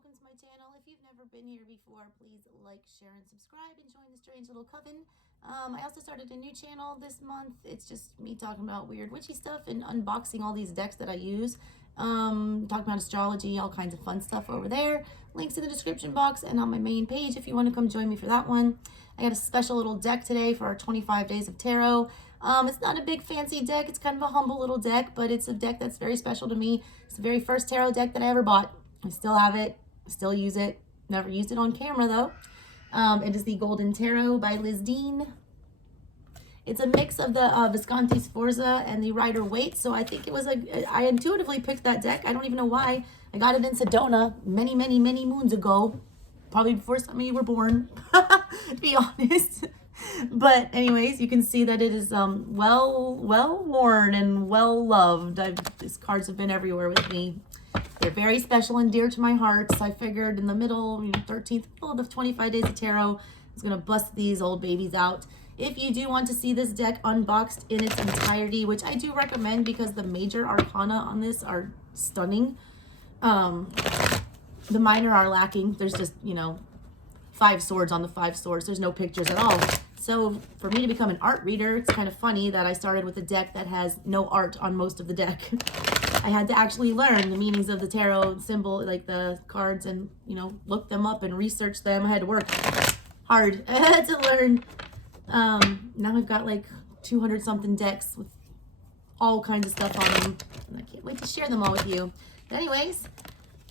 welcome to my channel. If you've never been here before, please like, share, and subscribe and join the strange little coven. I also started a new channel this month. It's just me talking about weird witchy stuff and unboxing all these decks that I use. Talking about astrology, all kinds of fun stuff over there. Links in the description box and on my main page if you want to come join me for that one. I got a special little deck today for our 25 days of tarot. It's not a big fancy deck. It's kind of a humble little deck, but it's a deck that's very special to me. It's the very first tarot deck that I ever bought. I still have it, still use it. Never used it on camera though. It is the Golden Tarot by Liz Dean. It's a mix of the Visconti Sforza and the Rider-Waite. So I think it was I intuitively picked that deck. I don't even know why. I got it in Sedona many moons ago. Probably before some of you were born, to be honest. But anyways, you can see that it is well worn and well loved. These cards have been everywhere with me. They're very special and dear to my heart. So I figured in the middle, 13th of the 25 days of tarot, I was going to bust these old babies out. If you do want to see this deck unboxed in its entirety, which I do recommend because the major arcana on this are stunning. The minor are lacking. There's just, 5 swords on the 5 swords. There's no pictures at all. So for me to become an art reader, it's kind of funny that I started with a deck that has no art on most of the deck. I had to actually learn the meanings of the tarot symbol, like the cards, and, look them up and research them. I had to work hard to learn. Now I've got like 200 something decks with all kinds of stuff on them. And I can't wait to share them all with you. But anyways,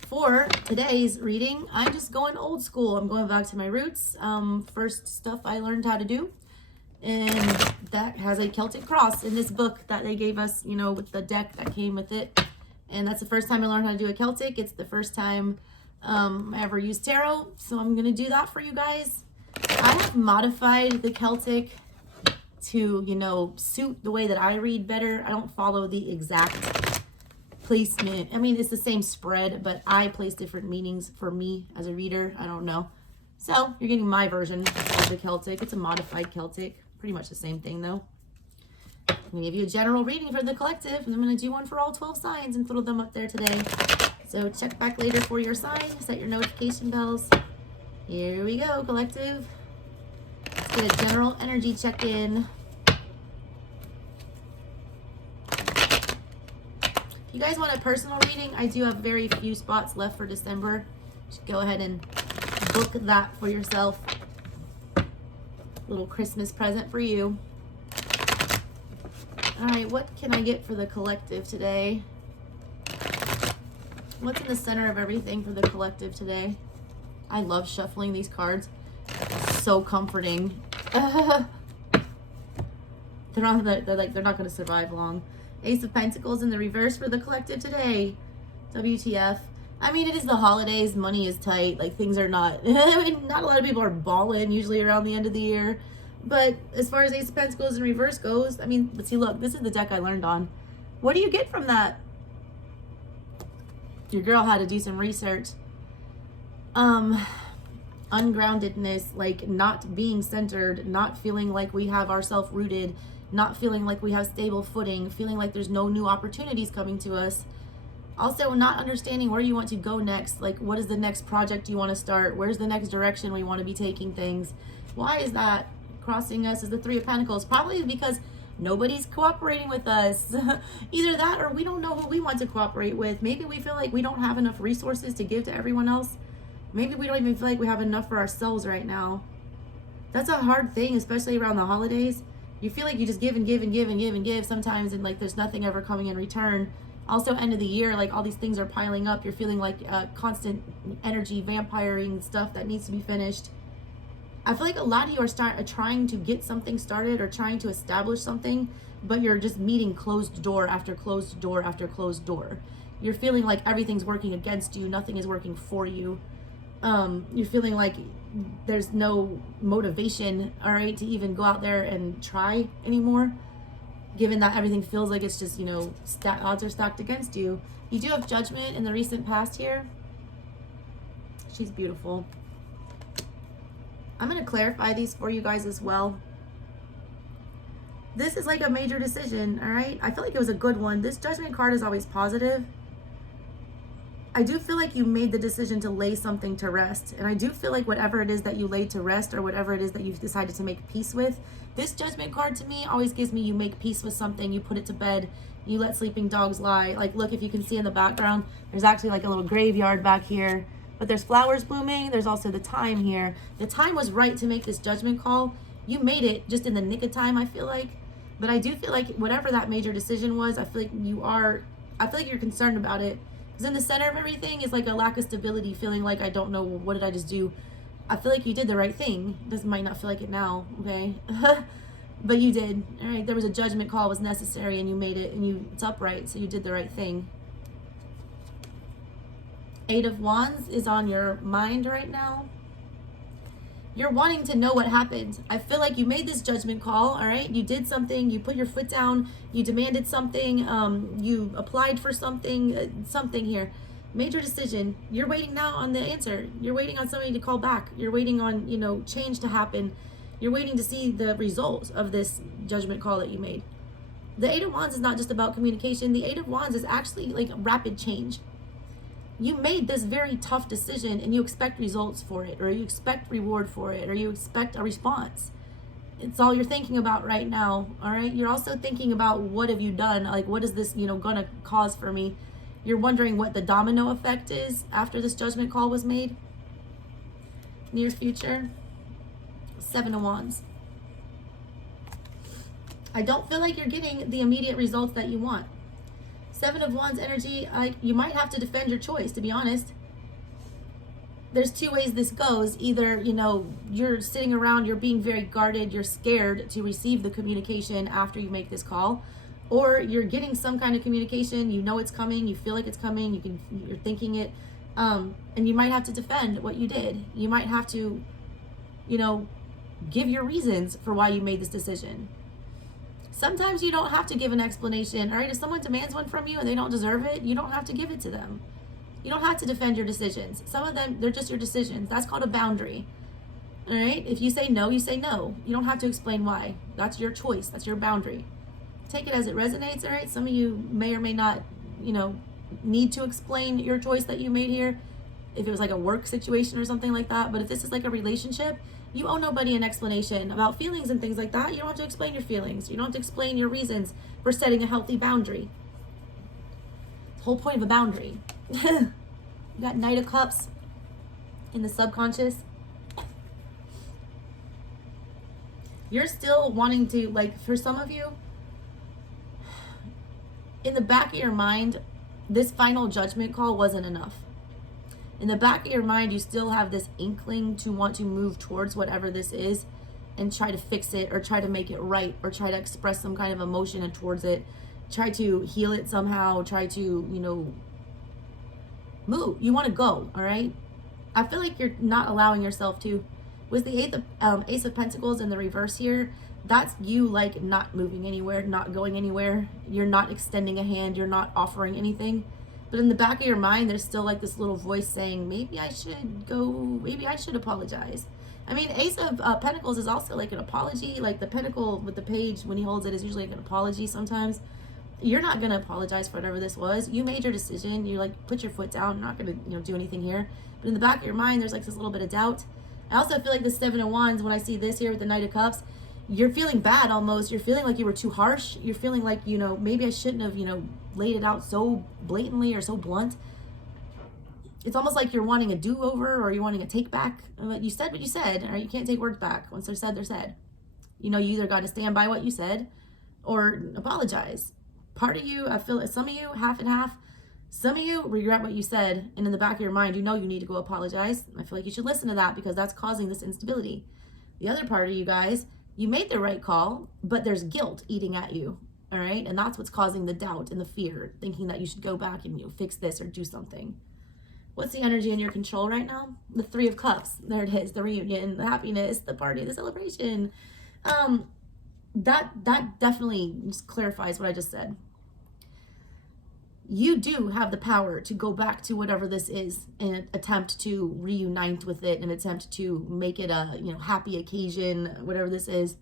for today's reading, I'm just going old school. I'm going back to my roots. First stuff I learned how to do. And that has a Celtic Cross in this book that they gave us, with the deck that came with it. And that's the first time I learned how to do a Celtic. It's the first time I ever used tarot. So I'm going to do that for you guys. I have modified the Celtic to, suit the way that I read better. I don't follow the exact placement. I mean, it's the same spread, but I place different meanings for me as a reader. I don't know. So you're getting my version of the Celtic. It's a modified Celtic. Pretty much the same thing though. I'm going to give you a general reading for the collective, and I'm going to do one for all 12 signs and throw them up there today. So check back later for your sign. Set your notification bells. Here we go, collective. Let's get a general energy check-in. If you guys want a personal reading, I do have very few spots left for December. Just go ahead and book that for yourself. Little Christmas present for you. All right, what can I get for the collective today? What's in the center of everything for the collective today? I love shuffling these cards. It's so comforting. They're not going to survive long. Ace of Pentacles in the reverse for the collective today. WTF. I mean, it is the holidays. Money is tight. Like, things are not... I mean, not a lot of people are balling usually around the end of the year. But as far as Ace of Pentacles in reverse goes, I mean, but see, look, this is the deck I learned on. What do you get from that? Your girl had to do some research. Ungroundedness, like not being centered, not feeling like we have ourselves rooted, not feeling like we have stable footing, feeling like there's no new opportunities coming to us. Also, not understanding where you want to go next. Like, what is the next project you want to start? Where's the next direction we want to be taking things? Why is that crossing us as the Three of Pentacles? Probably because nobody's cooperating with us. Either that or we don't know who we want to cooperate with. Maybe we feel like we don't have enough resources to give to everyone else. Maybe we don't even feel like we have enough for ourselves right now. That's a hard thing, especially around the holidays. You feel like you just give and give and give and give and give sometimes, and like there's nothing ever coming in return. Also, end of the year, like all these things are piling up. You're feeling like constant energy vampiring stuff that needs to be finished. I feel like a lot of you are trying to get something started or trying to establish something, but you're just meeting closed door after closed door after closed door. You're feeling like everything's working against you. Nothing is working for you. You're feeling like there's no motivation, all right, to even go out there and try anymore, given that everything feels like it's just, odds are stacked against you. You do have Judgment in the recent past here. She's beautiful. I'm going to clarify these for you guys as well. This is like a major decision, all right? I feel like it was a good one. This Judgment card is always positive. I do feel like you made the decision to lay something to rest. And I do feel like whatever it is that you laid to rest, or whatever it is that you've decided to make peace with, this Judgment card to me always gives me you make peace with something, you put it to bed, you let sleeping dogs lie. Like, look, if you can see in the background, there's actually like a little graveyard back here, but there's flowers blooming. There's also the time here. The time was right to make this Judgment call. You made it just in the nick of time, I feel like. But I do feel like whatever that major decision was, I feel like you're concerned about it. Because in the center of everything is like a lack of stability, feeling like, I don't know, what did I just do? I feel like you did the right thing. This might not feel like it now, okay? But you did, all right? There was a Judgment call, was necessary, and you made it, and it's upright, so you did the right thing. 8 of Wands is on your mind right now. You're wanting to know what happened. I feel like you made this Judgment call, all right? You did something, you put your foot down, you demanded something, you applied for something, something here. Major decision. You're waiting now on the answer. You're waiting on somebody to call back. You're waiting on, change to happen. You're waiting to see the results of this Judgment call that you made. The 8 of Wands is not just about communication. The 8 of Wands is actually like rapid change. You made this very tough decision and you expect results for it, or you expect reward for it, or you expect a response. It's all you're thinking about right now, all right? You're also thinking about, what have you done? Like, what is this, gonna cause for me? You're wondering what the domino effect is after this Judgment call was made. Near future. 7 of Wands. I don't feel like you're getting the immediate results that you want. 7 of Wands energy, you might have to defend your choice, to be honest. There's 2 ways this goes. Either, you're sitting around, you're being very guarded, you're scared to receive the communication after you make this call, or you're getting some kind of communication, it's coming, you feel like it's coming, you're thinking it, and you might have to defend what you did. You might have to, give your reasons for why you made this decision. Sometimes you don't have to give an explanation, all right? If someone demands one from you and they don't deserve it, you don't have to give it to them. You don't have to defend your decisions. Some of them, they're just your decisions. That's called a boundary, all right? If you say no, you say no. You don't have to explain why. That's your choice. That's your boundary. Take it as it resonates, all right? Some of you may or may not, need to explain your choice that you made here, if it was like a work situation or something like that. But if this is like a relationship, you owe nobody an explanation about feelings and things like that. You don't have to explain your feelings. You don't have to explain your reasons for setting a healthy boundary. The whole point of a boundary. You got Knight of Cups in the subconscious. You're still wanting to, like, for some of you, in the back of your mind, this final Judgment call wasn't enough. In the back of your mind, you still have this inkling to want to move towards whatever this is and try to fix it, or try to make it right, or try to express some kind of emotion towards it, try to heal it somehow, try to, move. You want to go, all right? I feel like you're not allowing yourself to. With the Ace of Pentacles in the reverse here, that's you, like, not moving anywhere, not going anywhere. You're not extending a hand. You're not offering anything. But in the back of your mind, there's still like this little voice saying, maybe I should go, maybe I should apologize. I mean, Ace of Pentacles is also like an apology. Like the pentacle with the page, when he holds it, is usually like an apology sometimes. You're not going to apologize for whatever this was. You made your decision. You like put your foot down. You're not going to, do anything here. But in the back of your mind, there's like this little bit of doubt. I also feel like the 7 of Wands, when I see this here with the Knight of Cups, you're feeling bad almost. You're feeling like you were too harsh. You're feeling like, maybe I shouldn't have, laid it out so blatantly or so blunt. It's almost like you're wanting a do-over, or you're wanting a take back. You said what you said, or you can't take words back. Once they're said, they're said. You either got to stand by what you said or apologize. Part of you, I feel, some of you, half and half, some of you regret what you said, and in the back of your mind, you need to go apologize. I feel like you should listen to that, because that's causing this instability. The other part of you guys, you made the right call, but there's guilt eating at you, all right? And that's what's causing the doubt and the fear, thinking that you should go back and fix this or do something. What's the energy in your control right now? The 3 of Cups. There it is, the reunion, the happiness, the party, the celebration. That definitely just clarifies what I just said. You do have the power to go back to whatever this is and attempt to reunite with it, and attempt to make it a happy occasion, whatever this is.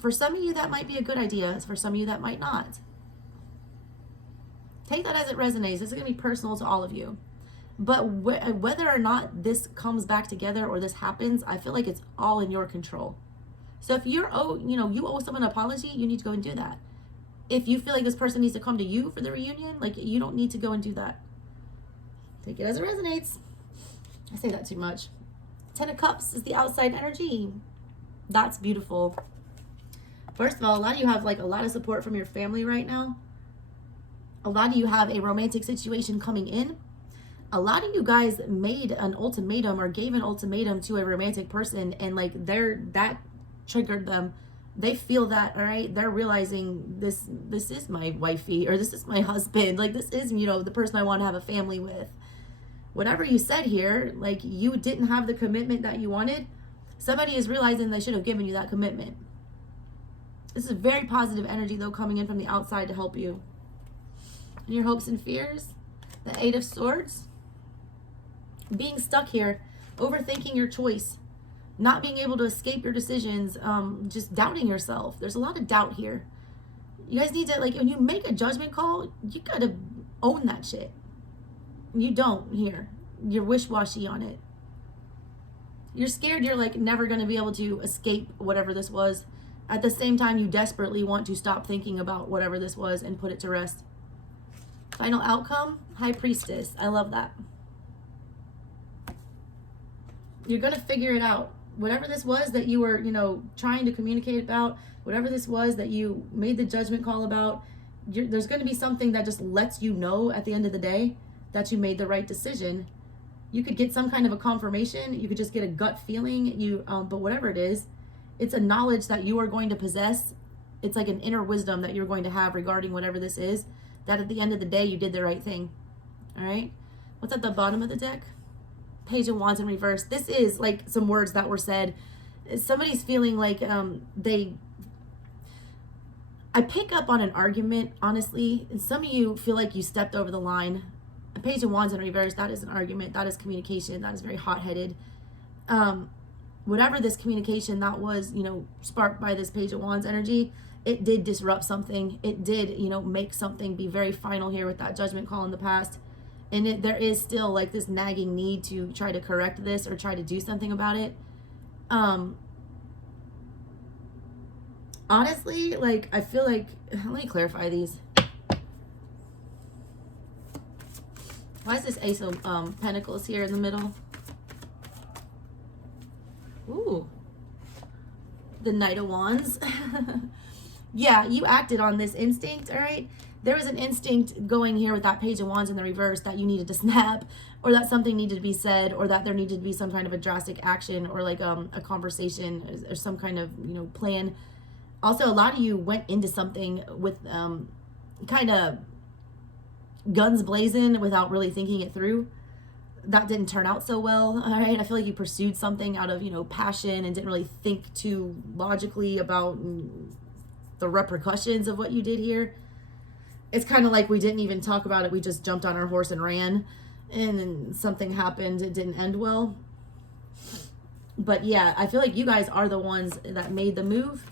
For some of you, that might be a good idea. For some of you, that might not. Take that as it resonates. This is going to be personal to all of you. But whether or not this comes back together or this happens, I feel like it's all in your control. So if you owe someone an apology, you need to go and do that. If you feel like this person needs to come to you for the reunion, like, you don't need to go and do that. Take it as it resonates. I say that too much. 10 of Cups is the outside energy. That's beautiful. First of all, a lot of you have like a lot of support from your family right now. A lot of you have a romantic situation coming in. A lot of you guys made an ultimatum or gave an ultimatum to a romantic person, and like that triggered them. They feel that, all right? They're realizing this is my wifey, or this is my husband. Like, this is, the person I want to have a family with. Whatever you said here, like, you didn't have the commitment that you wanted. Somebody is realizing they should have given you that commitment. This is very positive energy, though, coming in from the outside to help you. And your hopes and fears, the 8 of Swords. Being stuck here, overthinking your choice, not being able to escape your decisions, just doubting yourself. There's a lot of doubt here. You guys need to, like, when you make a judgment call, you gotta own that shit. You don't here. You're wish-washy on it. You're scared you're like never gonna be able to escape whatever this was. At the same time, you desperately want to stop thinking about whatever this was and put it to rest. Final outcome, High Priestess. I love that. You're gonna figure it out. Whatever this was that you were, trying to communicate about, whatever this was that you made the judgment call about, there's going to be something that just lets you know at the end of the day that you made the right decision. You could get some kind of a confirmation. You could just get a gut feeling. But whatever it is, it's a knowledge that you are going to possess. It's like an inner wisdom that you're going to have regarding whatever this is, that at the end of the day, you did the right thing. All right. What's at the bottom of the deck? Page of Wands in reverse. This is like some words that were said. Somebody's feeling like I pick up on an argument, honestly, and some of you feel like you stepped over the line. A Page of Wands in reverse, that is an argument, that is communication, that is very hot-headed. Whatever this communication that was, sparked by this Page of Wands energy, it did disrupt something. It did, make something be very final here with that judgment call in the past. And there is still like this nagging need to try to correct this or try to do something about it. Honestly, like, I feel like, let me clarify these. Why is this Ace of Pentacles here in the middle? Ooh. The Knight of Wands. Yeah, you acted on this instinct, all right? There was an instinct going here with that Page of Wands in the reverse that you needed to snap, or that something needed to be said, or that there needed to be some kind of a drastic action, or like a conversation, or some kind of, plan. Also, a lot of you went into something with kind of guns blazing without really thinking it through. That didn't turn out so well, all right? I feel like you pursued something out of, passion and didn't really think too logically about the repercussions of what you did here. It's kind of like we didn't even talk about it. We just jumped on our horse and ran, and then something happened. It didn't end well. But yeah, I feel like you guys are the ones that made the move.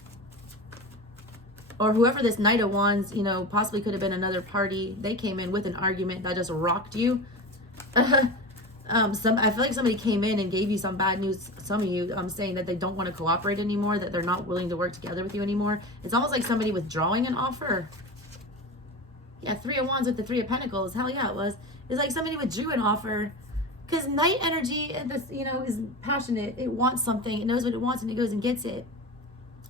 Or whoever this Knight of Wands, possibly could have been another party. They came in with an argument that just rocked you. I feel like somebody came in and gave you some bad news. Some of you saying that they don't want to cooperate anymore, that they're not willing to work together with you anymore. It's almost like somebody withdrawing an offer. Yeah, 3 of Wands with the 3 of Pentacles. Hell yeah, it was. It's like somebody withdrew an offer. Because Knight energy, this, is passionate. It wants something. It knows what it wants, and it goes and gets it.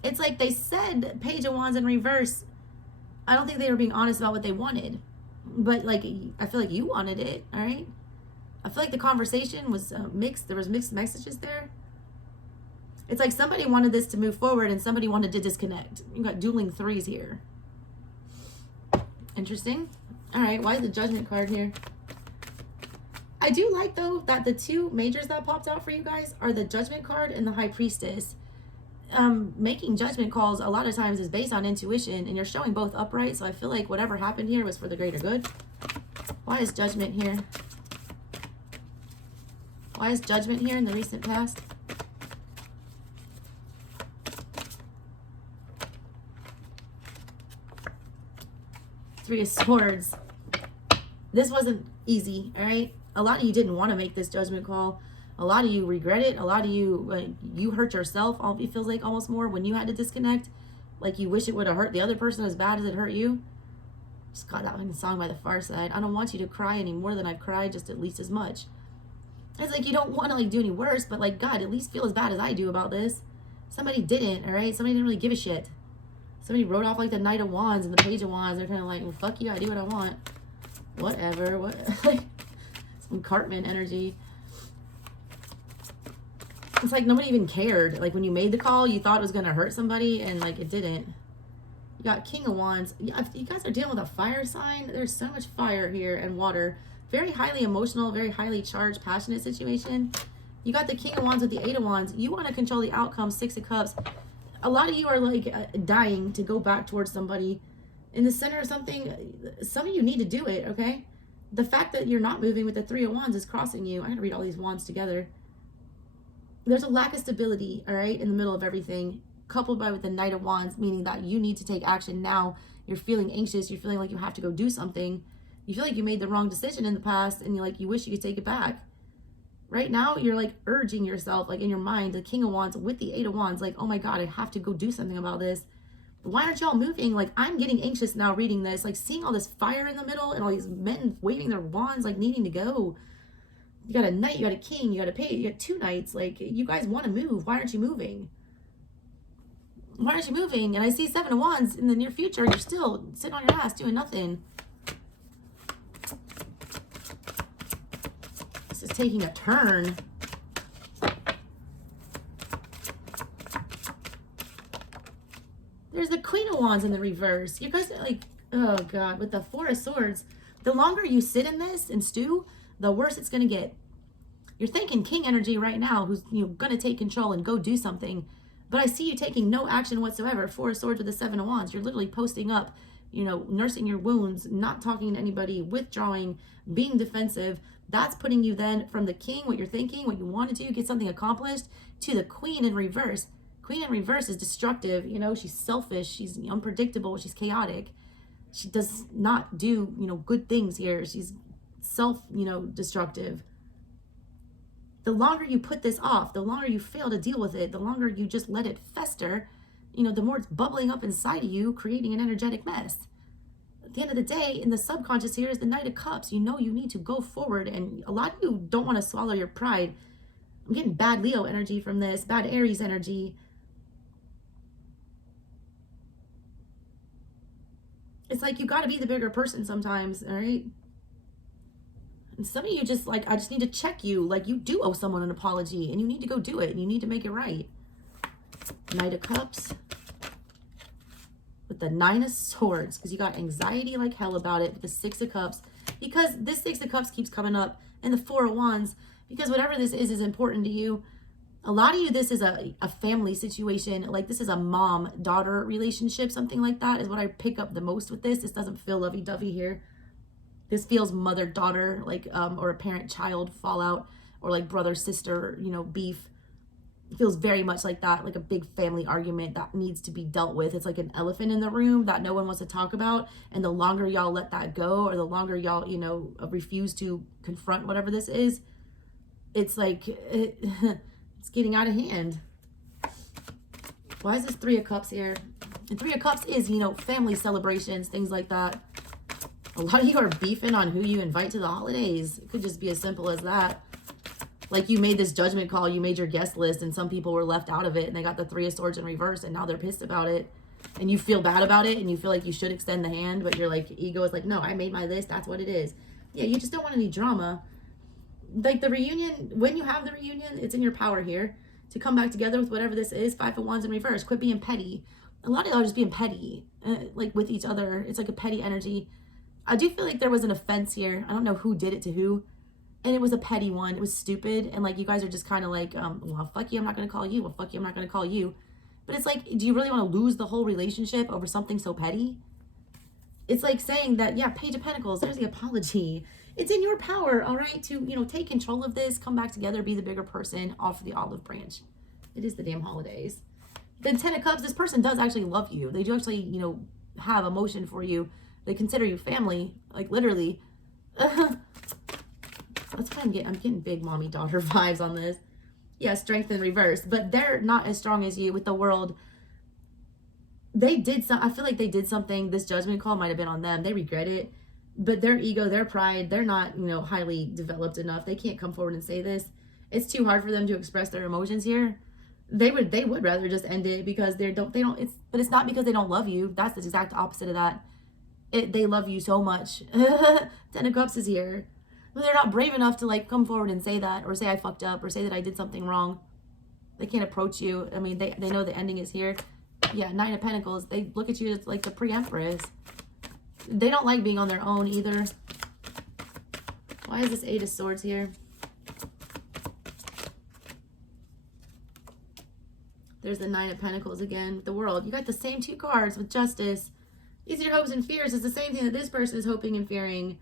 It's like they said Page of Wands in reverse. I don't think they were being honest about what they wanted. But, like, I feel like you wanted it, all right? I feel like the conversation was mixed. There was mixed messages there. It's like somebody wanted this to move forward and somebody wanted to disconnect. You got dueling 3s here. Interesting. All right, why is the Judgment card here? I do like, though, that the 2 majors that popped out for you guys are the Judgment card and the High Priestess. Making judgment calls a lot of times is based on intuition, and you're showing both upright, so I feel like whatever happened here was for the greater good. Why is Judgment here? Why is Judgment here in the recent past? Three of Swords. This wasn't easy, all right? A lot of you didn't want to make this judgment call. A lot of you regret it. A lot of you, you hurt yourself, it feels like almost more when you had to disconnect. Like you wish it would have hurt the other person as bad as it hurt you. Just got that fucking song by the Far Side. I don't want you to cry any more than I've cried, just at least as much. It's like you don't want to like do any worse, but like, God, at least feel as bad as I do about this. Somebody didn't, all right? Somebody didn't really give a shit. Somebody wrote off like the Knight of Wands and the Page of Wands. They're kind of like, well, fuck you, I do what I want. Whatever, what, like, some Cartman energy. It's like nobody even cared. Like when you made the call, you thought it was going to hurt somebody and like it didn't. You got King of Wands. Yeah, if you guys are dealing with a fire sign, there's so much fire here and water. Very highly emotional, very highly charged, passionate situation. You got the King of Wands with the Eight of Wands. You want to control the outcome, Six of Cups. A lot of you are like dying to go back towards somebody in the center of something. Some of you need to do it, okay? The fact that you're not moving with the Three of Wands is crossing you. I gotta read all these wands together. There's a lack of stability, all right, in the middle of everything, coupled by with the Knight of Wands, meaning that you need to take action now. You're feeling anxious. You're feeling like you have to go do something. You feel like you made the wrong decision in the past and you wish you could take it back. Right now, you're like urging yourself, like in your mind, the King of Wands with the Eight of Wands, like, oh my God, I have to go do something about this. Why aren't y'all moving? Like, I'm getting anxious now reading this, like seeing all this fire in the middle and all these men waving their wands, like needing to go. You got a knight, you got a king, you got a page, you got two knights. Like, you guys want to move. Why aren't you moving? Why aren't you moving? And I see Seven of Wands in the near future. You're still sitting on your ass doing nothing. This is taking a turn. There's the Queen of Wands in the reverse. You guys are like, oh God, with the Four of Swords. The longer you sit in this and stew, the worse it's going to get. You're thinking king energy right now, who's going to take control and go do something. But I see you taking no action whatsoever. Four of Swords with the Seven of Wands. You're literally posting up, nursing your wounds, not talking to anybody, withdrawing, being defensive. That's putting you then from the king, what you're thinking, what you want to do, get something accomplished, to the queen in reverse. Queen in reverse is destructive. She's selfish. She's unpredictable. She's chaotic. She does not do, good things here. She's destructive. The longer you put this off, the longer you fail to deal with it, the longer you just let it fester, the more it's bubbling up inside of you, creating an energetic mess. At the end of the day, in the subconscious here is the Knight of Cups. You need to go forward, and a lot of you don't want to swallow your pride. I'm getting bad Leo energy from this, bad Aries energy. It's like you got to be the bigger person sometimes, all right? And some of you just like, I just need to check you. Like, you do owe someone an apology and you need to go do it and you need to make it right. Knight of Cups with the Nine of Swords, because you got anxiety like hell about it with the Six of Cups, because this Six of Cups keeps coming up, and the Four of Wands, because whatever this is important to you. A lot of you, this is a family situation. Like, this is a mom-daughter relationship, something like that is what I pick up the most with this. This doesn't feel lovey-dovey here. This feels mother-daughter, like, or a parent-child fallout, or like brother-sister, beef. It feels very much like that, like a big family argument that needs to be dealt with. It's like an elephant in the room that no one wants to talk about. And the longer y'all let that go, or the longer y'all, refuse to confront whatever this is, it's like, it's getting out of hand. Why is this Three of Cups here? And Three of Cups is, family celebrations, things like that. A lot of you are beefing on who you invite to the holidays. It could just be as simple as that. Like, you made this judgment call, you made your guest list, and some people were left out of it, and they got the Three of Swords in reverse, and now they're pissed about it. And you feel bad about it, and you feel like you should extend the hand, but your ego is like, no, I made my list, that's what it is. Yeah, you just don't want any drama. Like, the reunion, when you have the reunion, it's in your power here to come back together with whatever this is. Five of Wands in reverse. Quit being petty. A lot of y'all are just being petty, like with each other. It's like a petty energy. I do feel like there was an offense here. I don't know who did it to who. And it was a petty one. It was stupid. And like, you guys are just kind of like, well, fuck you, I'm not going to call you. Well, fuck you, I'm not going to call you. But it's like, do you really want to lose the whole relationship over something so petty? It's like saying that, yeah, Page of Pentacles, there's the apology. It's in your power, all right, to, take control of this, come back together, be the bigger person, offer the olive branch. It is the damn holidays. The Ten of Cups, this person does actually love you. They do actually, have emotion for you. They consider you family, like literally. That's why I'm getting big mommy daughter vibes on this. Yeah, strength in reverse, but they're not as strong as you with the world. They did some, I feel like they did something. This judgment call might have been on them. They regret it, but their ego, their pride, they're not, you know, highly developed enough. They can't come forward and say this. It's too hard for them to express their emotions here. They would rather just end it because but it's not because they don't love you. That's the exact opposite of that. They love you so much. 10 of Cups is here. But they're not brave enough to like come forward and say that, or say I fucked up, or say that I did something wrong. They can't approach you. I mean, they know the ending is here. Yeah, 9 of Pentacles. They look at you as like the pre-empress. They don't like being on their own either. Why is this 8 of Swords here? There's the 9 of Pentacles again. The World. You got the same 2 cards with Justice. These are your hopes and fears. It's the same thing that this person is hoping and fearing.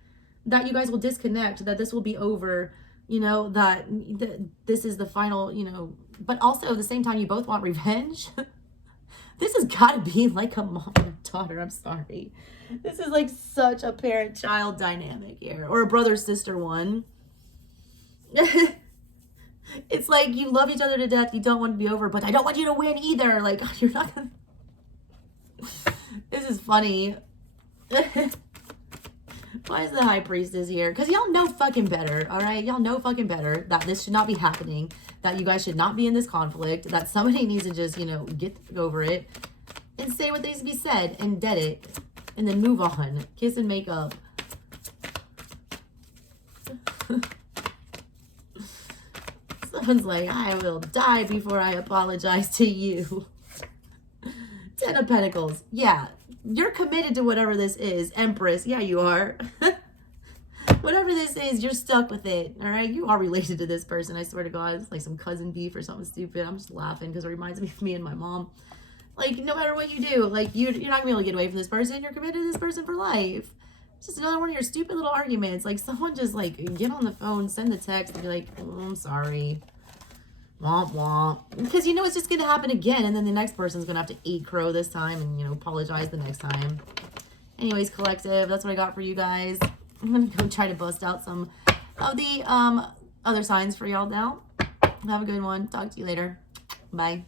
That you guys will disconnect. That this will be over. You know, that this is the final, you know. But also at the same time, you both want revenge. This has got to be like a mom and daughter. I'm sorry. This is like such a parent-child dynamic here. Or a brother-sister one. It's like you love each other to death. You don't want to be over, but I don't want you to win either. Like, you're not going to... This is funny. Why is the High Priestess here? Because y'all know fucking better, all right? Y'all know fucking better that this should not be happening. That you guys should not be in this conflict. That somebody needs to just, you know, get over it. And say what needs to be said. And dead it. And then move on. Kiss and make up. Someone's like, I will die before I apologize to you. 10 of Pentacles. Yeah. You're committed to whatever this is. Empress. Yeah, you are. Whatever this is, you're stuck with it. All right? You are related to this person. I swear to God. It's like some cousin beef or something stupid. I'm just laughing because it reminds me of me and my mom. Like, no matter what you do, like, you're not going to be able to get away from this person. You're committed to this person for life. It's just another one of your stupid little arguments. Like, someone just, like, get on the phone, send the text, and be like, oh, I'm sorry. Womp womp. Because you know it's just going to happen again, and then the next person's going to have to eat crow this time and, you know, apologize the next time. Anyways, collective, that's what I got for you guys. I'm going to go try to bust out some of the other signs for y'all now. Have a good one. Talk to you later. Bye.